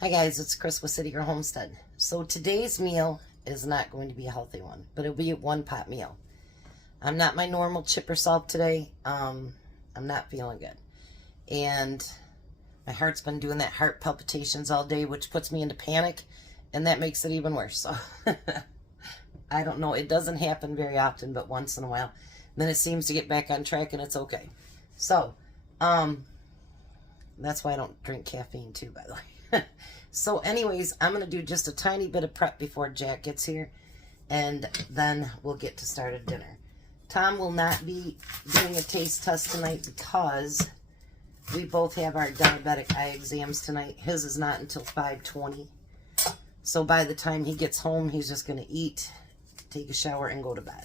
Hi guys, it's Chris with City Girl Homestead. So today's meal is not going to be a healthy one, but it'll be a one-pot meal. I'm not my normal chipper self today. I'm not feeling good. And my heart's been doing that heart palpitations all day, which puts me into panic, and that makes it even worse. So I don't know. It doesn't happen very often, but once in a while. And then it seems to get back on track and it's okay. So, that's why I don't drink caffeine too, by the way. So anyways, I'm going to do just a tiny bit of prep before Jack gets here, and then we'll get to start at dinner. Tom will not be doing a taste test tonight because we both have our diabetic eye exams tonight. His is not until 5:20. So by the time he gets home, he's just going to eat, take a shower, and go to bed.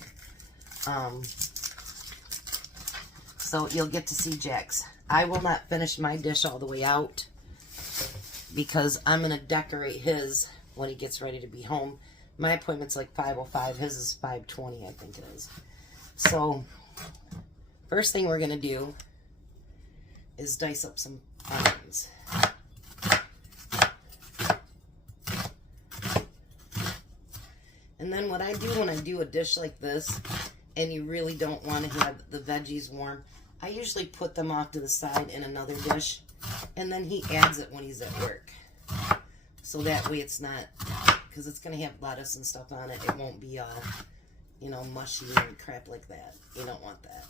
So you'll get to see Jack's. I will not finish my dish all the way out because I'm going to decorate his when he gets ready to be home. My appointment's like 5:05. His is 5:20, I think it is. So, first thing we're going to do is dice up some onions. And then what I do when I do a dish like this, and you really don't want to have the veggies warm, I usually put them off to the side in another dish, and then he adds it when he's at work. So that way it's not, because it's going to have lettuce and stuff on it, it won't be all, you know, mushy and crap like that. You don't want that.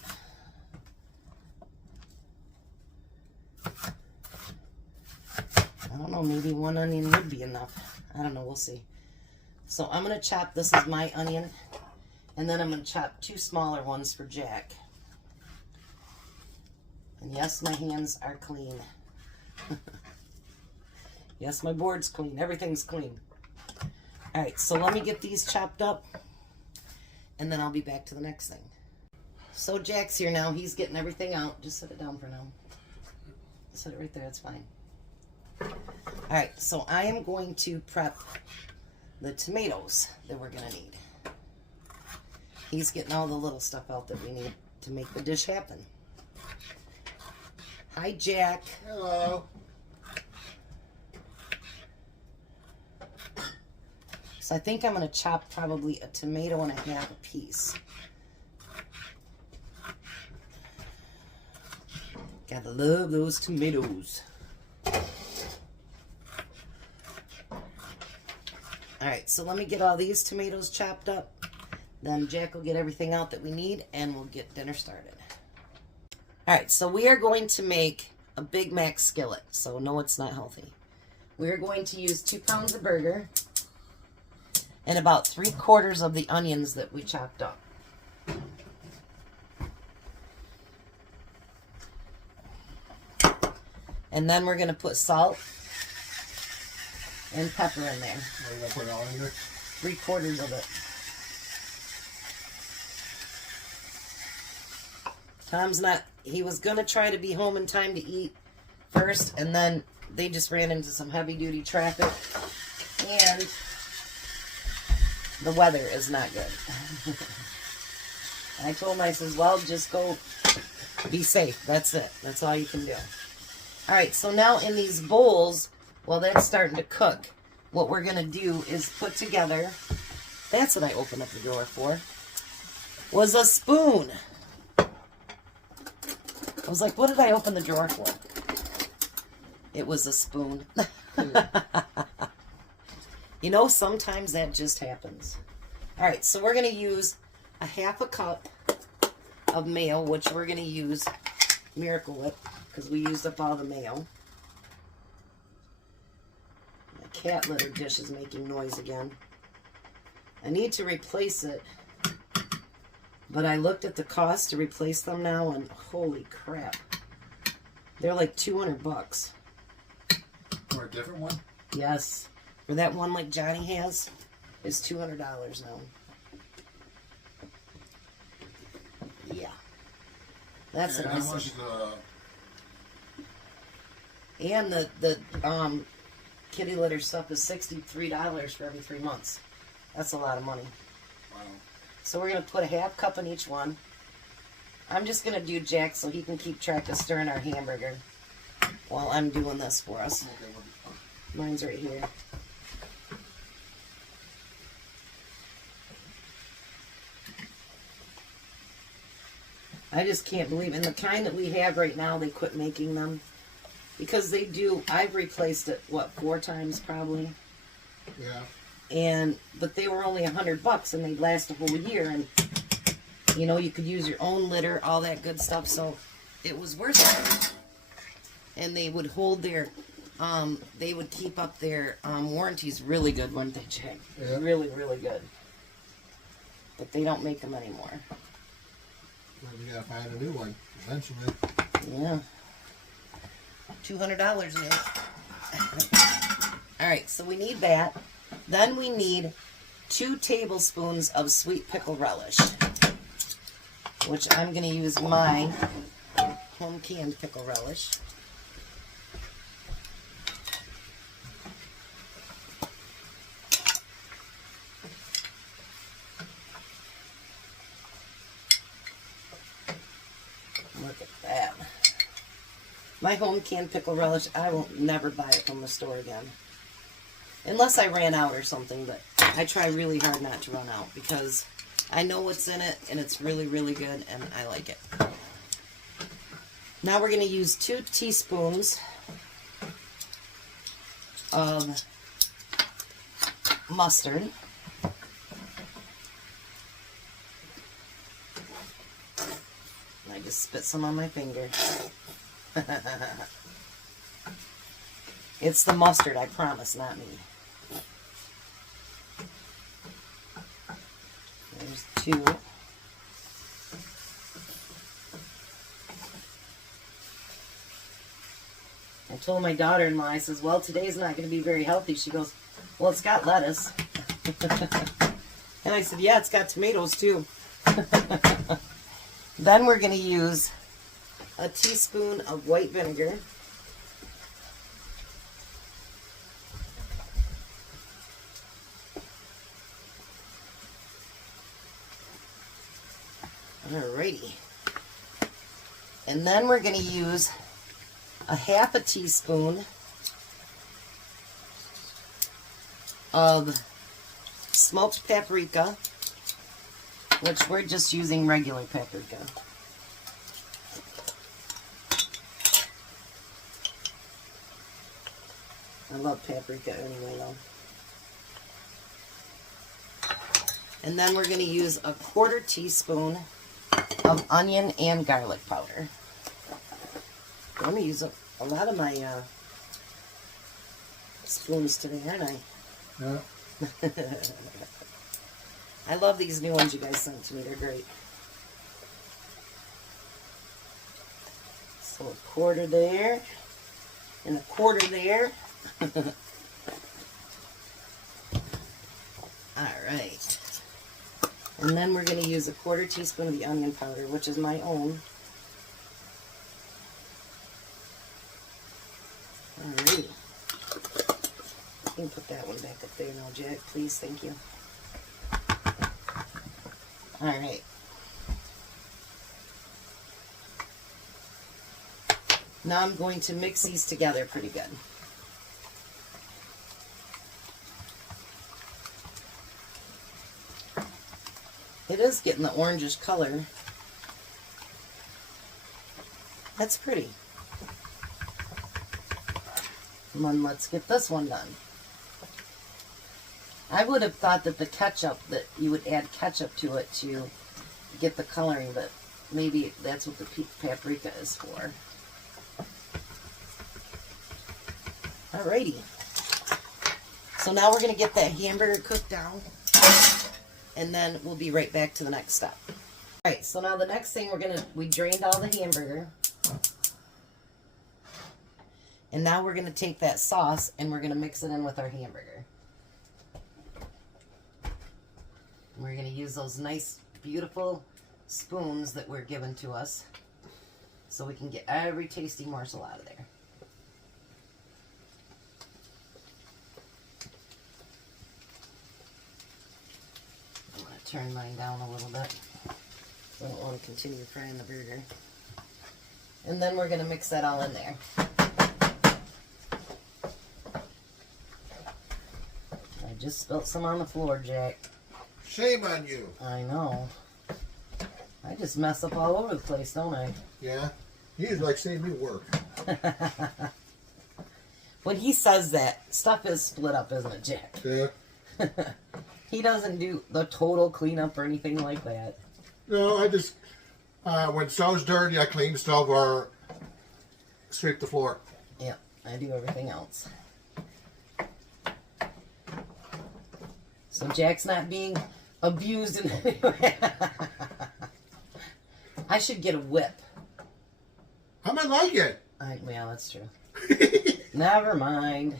I don't know, maybe one onion would be enough. I don't know, we'll see. So I'm going to chop, this is my onion, and then I'm going to chop two smaller ones for Jack. And yes, my hands are clean. Yes, my board's clean. Everything's clean. Alright, so let me get these chopped up, and then I'll be back to the next thing. So Jack's here now. He's getting everything out. Just set it down for now. Set it right there. It's fine. Alright, so I am going to prep the tomatoes that we're going to need. He's getting all the little stuff out that we need to make the dish happen. Hi, Jack. Hello. So I think I'm going to chop probably a tomato and a half a piece. Gotta love those tomatoes. Alright, so let me get all these tomatoes chopped up. Then Jack will get everything out that we need, and we'll get dinner started. Alright, so we are going to make a Big Mac skillet. So no, it's not healthy. We're going to use 2 pounds of burger and about 3/4 of the onions that we chopped up. And then we're going to put salt and pepper in there. Are you going to put it all in there? 3/4 of it. Tom's not, he was going to try to be home in time to eat first, and then they just ran into some heavy-duty traffic, and the weather is not good. I told him, I says, well, just go be safe. That's it. That's all you can do. All right, so now in these bowls, while that's starting to cook, what we're going to do is put together, that's what I opened up the drawer for, was a spoon. I was like, what did I open the drawer for? It was a spoon. You know, sometimes that just happens. All right, so we're going to use a 1/2 cup of mayo, which we're going to use Miracle Whip because we used up all the mayo. My cat litter dish is making noise again. I need to replace it, but I looked at the cost to replace them now, and holy crap. They're like $200. For a different one? Yes. For that one like Johnny has, is $200 now. Yeah. That's And what I how much said. And the kitty litter stuff is $63 for every 3 months. That's a lot of money. Wow. So we're going to put a 1/2 cup in each one. I'm just going to do Jack so he can keep track of stirring our hamburger while I'm doing this for us. Okay, Mine's right here. I just can't believe it. And the kind that we have right now, they quit making them. Because they do, I've replaced it, what, 4 times probably? Yeah. But they were only $100 and they'd last a whole year. And, you know, you could use your own litter, all that good stuff. So it was worth it. And they would hold their, they would keep up their warranties really good, weren't they, Jack? Yeah. Really, really good. But they don't make them anymore. Well, we gotta find a new one eventually. Yeah. $200 new. Alright, so we need that. Then we need 2 tablespoons of sweet pickle relish, which I'm going to use my home canned pickle relish. Look at that. My home canned pickle relish, I will never buy it from the store again. Unless I ran out or something, but I try really hard not to run out because I know what's in it and it's really, really good and I like it. Now we're going to use 2 teaspoons of mustard. I just spit some on my finger. It's the mustard, I promise, not me. There's 2. I told my daughter-in-law, I says, well, today's not going to be very healthy. She goes, well, it's got lettuce. And I said, yeah, it's got tomatoes too. Then we're going to use a teaspoon of white vinegar. Alrighty. And then we're going to use a half a teaspoon of smoked paprika, which we're just using regular paprika. I love paprika anyway though. And then we're going to use a 1/4 teaspoon of onion and garlic powder. I'm going to use a lot of my spoons today, aren't I? Yeah. I love these new ones you guys sent to me. They're great. So 1/4 there and a 1/4 there. Alright. And then we're going to use a 1/4 teaspoon of the onion powder, which is my own. Alrighty. You can put that one back up there now, Jack, please. Thank you. Alright. Now I'm going to mix these together pretty good. It is getting the orangish color. That's pretty. Come on, let's get this one done. I would have thought that the ketchup, that you would add ketchup to it to get the coloring, but maybe that's what the paprika is for. Alrighty. So now we're going to get that hamburger cooked down, and then we'll be right back to the next step. Alright, so now the next thing we drained all the hamburger. And now we're going to take that sauce and we're going to mix it in with our hamburger. We're going to use those nice, beautiful spoons that were given to us so we can get every tasty morsel out of there. I'm going to turn mine down a little bit. I don't want to continue frying the burger. And then we're going to mix that all in there. just spilt some on the floor, Jack. Shame on you. I know. I just mess up all over the place, don't I? Yeah. You like save me work. When he says that, stuff is split up, isn't it, Jack? Yeah. He doesn't do the total cleanup or anything like that. No, I just, when the stove's dirty, I clean the stove or sweep the floor. Yep, I do everything else. So Jack's not being abused in any way. I should get a whip. I might like it. Well, that's true. Never mind.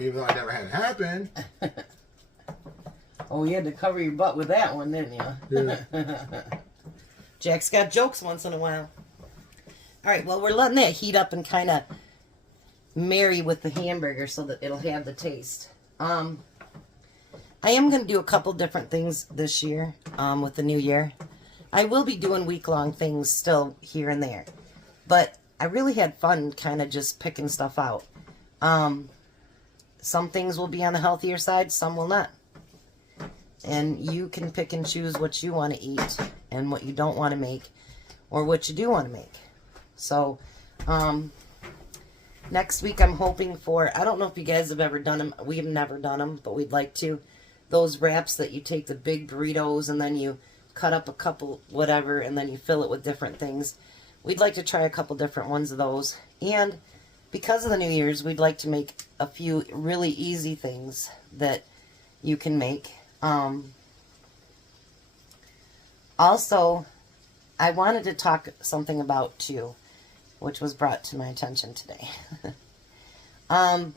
Even though I never had it happen. Oh, you had to cover your butt with that one, didn't you? Yeah. Jack's got jokes once in a while. All right, well, we're letting that heat up and kind of marry with the hamburger so that it'll have the taste. I am going to do a couple different things this year with the new year. I will be doing week-long things still here and there. But I really had fun kind of just picking stuff out. Some things will be on the healthier side, some will not. And you can pick and choose what you want to eat and what you don't want to make or what you do want to make. So, next week I'm hoping for, I don't know if you guys have ever done them. We have never done them, but we'd like to. Those wraps that you take the big burritos and then you cut up a couple whatever and then you fill it with different things. We'd like to try a couple different ones of those. And because of the New Year's, we'd like to make a few really easy things that you can make. Also, I wanted to talk something about too, which was brought to my attention today. I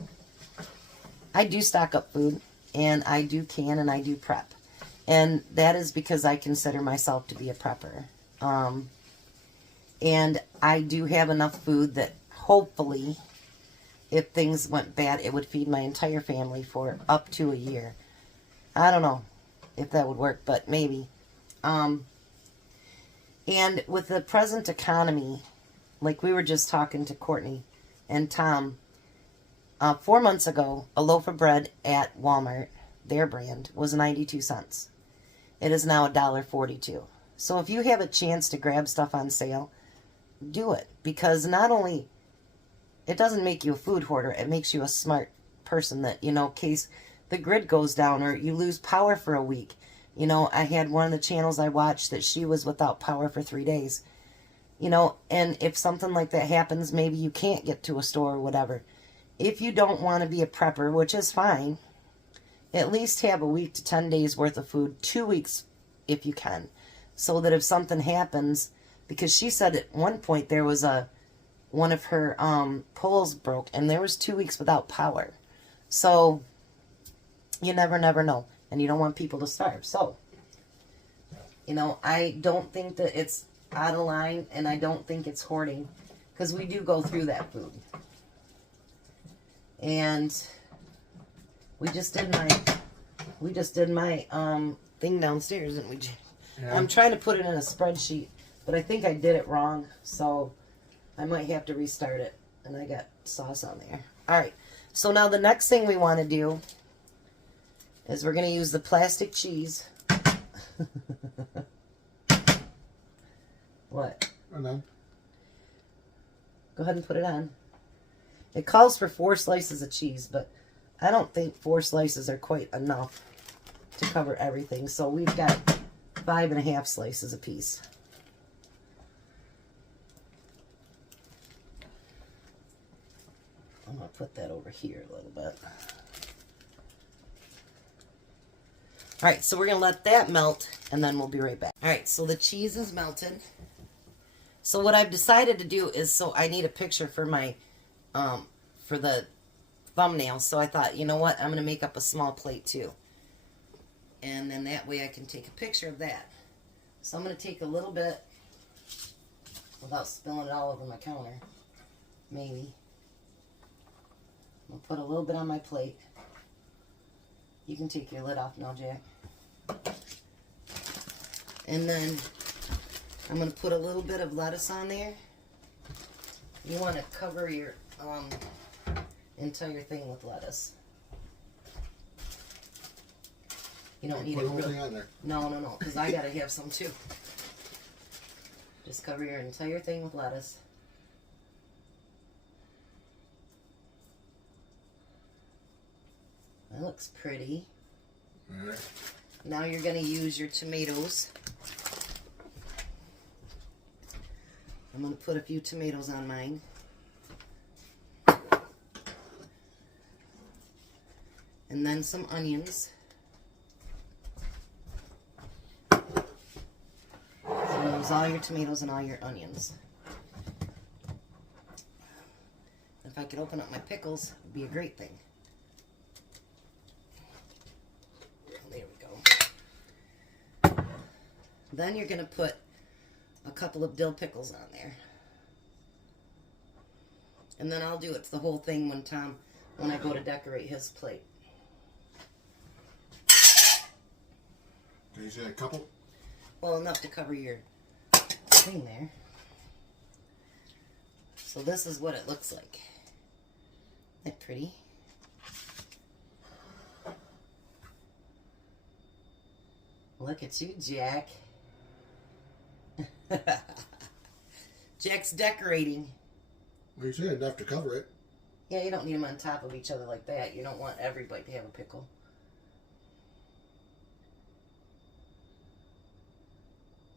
do stock up food, and I do can, and I do prep. And that is because I consider myself to be a prepper. And I do have enough food that hopefully, if things went bad, it would feed my entire family for up to a year. I don't know if that would work, but maybe. And with the present economy, like we were just talking to Courtney and Tom, 4 months ago, a loaf of bread at Walmart, their brand, was 92 cents. It is now $1.42. So if you have a chance to grab stuff on sale, do it. Because not only, it doesn't make you a food hoarder, it makes you a smart person that, you know, in case the grid goes down or you lose power for a week. You know, I had one of the channels I watched that she was without power for 3 days. You know, and if something like that happens, maybe you can't get to a store or whatever. If you don't want to be a prepper, which is fine, at least have a week to 10 days worth of food, 2 weeks if you can. So that if something happens, because she said at one point there was one of her poles broke and there was 2 weeks without power. So you never know. And you don't want people to starve. So, you know, I don't think that it's out of line and I don't think it's hoarding. Because we do go through that food. And we just did my thing downstairs, didn't we? Yeah. I'm trying to put it in a spreadsheet, but I think I did it wrong, so I might have to restart it. And I got sauce on there. All right, so now the next thing we want to do is we're going to use the plastic cheese. What? I know. Go ahead and put it on. It calls for 4 slices of cheese, but I don't think 4 slices are quite enough to cover everything. So we've got 5.5 slices apiece. I'm going to put that over here a little bit. Alright, so we're going to let that melt, and then we'll be right back. Alright, so the cheese is melted. So what I've decided to do is, so I need a picture for my, for the thumbnail. So I thought, you know what, I'm going to make up a small plate too. And then that way I can take a picture of that. So I'm going to take a little bit, without spilling it all over my counter, maybe. I'll put a little bit on my plate. You can take your lid off now, Jack. And then I'm going to put a little bit of lettuce on there. You want to cover your entire thing with lettuce. You don't need Put it the whole real. thing on there. No, because I gotta have some too. Just cover your entire thing with lettuce. That looks pretty. All right. Now you're gonna use your tomatoes. I'm gonna put a few tomatoes on mine. And then some onions. So use all your tomatoes and all your onions. If I could open up my pickles, it would be a great thing. There we go. Then you're going to put a couple of dill pickles on there. And then I'll do it to the whole thing when I go to decorate his plate. Can you say a couple? Well, enough to cover your thing there. So this is what it looks like. Isn't that pretty? Look at you, Jack. Jack's decorating. Well, you said enough to cover it. Yeah, you don't need them on top of each other like that. You don't want everybody to have a pickle.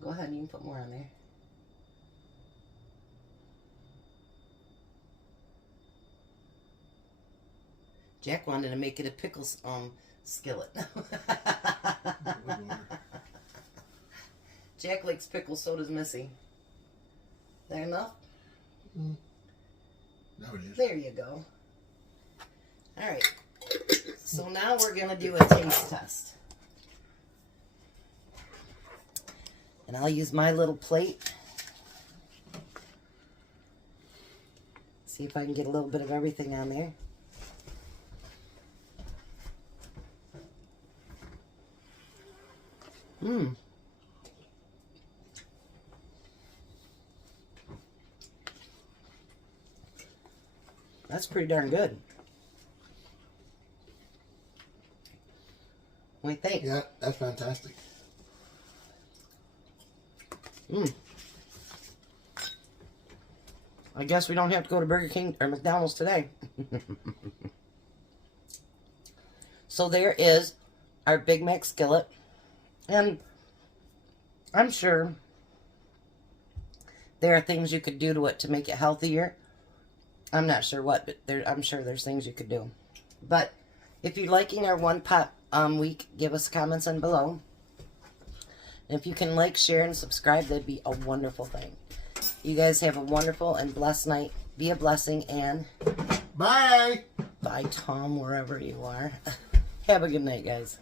Go ahead, you can put more on there. Jack wanted to make it a pickle skillet. Jack likes pickles, so does Missy. There enough? Mm. Now it is. There you go. Alright. So now we're going to do a taste test. And I'll use my little plate. See if I can get a little bit of everything on there. Mmm. That's pretty darn good. What do you think? Yeah, that's fantastic. Mmm. I guess we don't have to go to Burger King or McDonald's today. So there is our Big Mac skillet. And I'm sure there are things you could do to it to make it healthier. I'm not sure what, but I'm sure there's things you could do. But if you're liking our one pot week, give us comments on below. And if you can like, share, and subscribe, that'd be a wonderful thing. You guys have a wonderful and blessed night. Be a blessing, and bye. bye, Tom, wherever you are. Have a good night, guys.